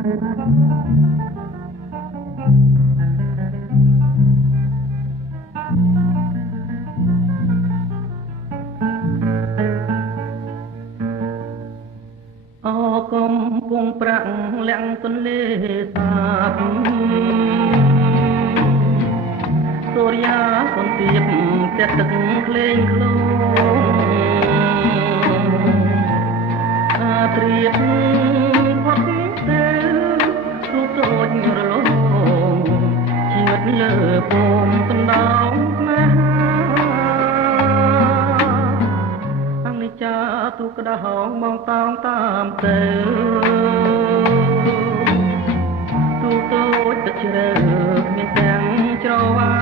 អូកំពុងប្រាក់លាក់ទន្លេសាបសូរិយាកន្ទាបតែទឹកក្លែងក្លងអាត្រៀបផុតទៅរូបតូចរលងជឿនលើពងកណ្ដោងណាចាទូក្តៅហងមកតោងតាមទៅទូតូចទឹកជ្រៅមានទាំងច្រវា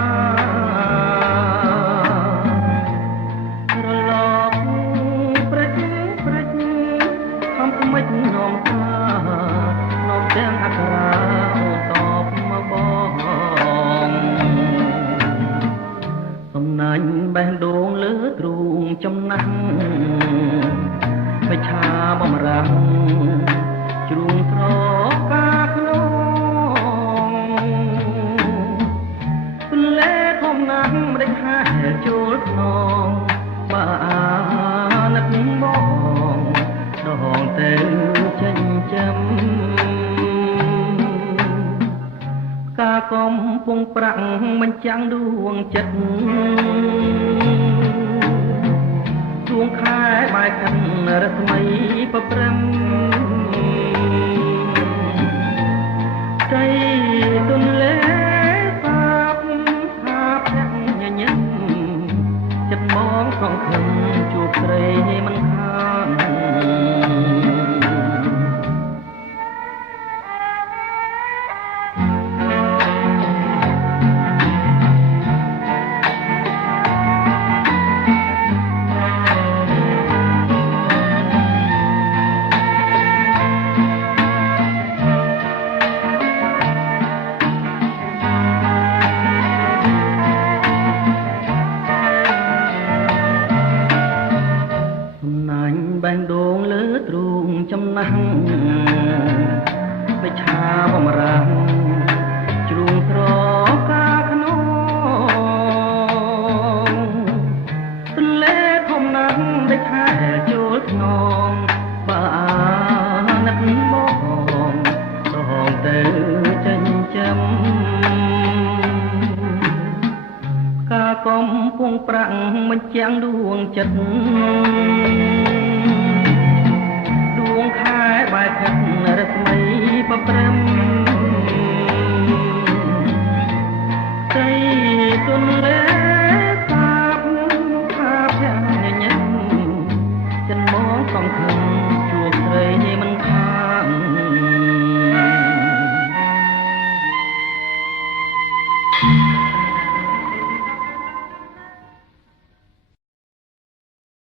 រលកព្រិចខំថ្មិចនាំថានាំទាំងអក្សរាតបមកបងសំណាញ់បេះដូងលើទ្រូងចំណាំងបិឆាបំរាំងជ្រូងត្រកាក្នុងទន្លេធំណាស់មិនដេចហាចូលក្នុងបានឹកបងដងទៅចិញ្ចឹមការកំពុងប្រាក់មិនចាំងដួងចិត្តដួងខែបាយខិនរស្មីប្រព្រឹមใจទន្លេសាបថាផ្ទះញញឹមចិត្តមកសង្ឃឹមជួបស្រីមិនខានបេះដូងលើទ្រូងចំណាំងបិឆាបំរាំងជ្រូងត្រកាក្នុងទន្លេធំណាស់ដេចហាចូលក្នុងបានឹកបងដងទៅចិញ្ចឹមការកំពុងប្រាក់មិនចាំងដួងចិត្តដួងខែបែកខិតរស្មីប្រព្រឹមใจទន្លេសាបថាផ្ទះញញឹមចិនមកសង្ឃឹមជួបស្រីមិនខាន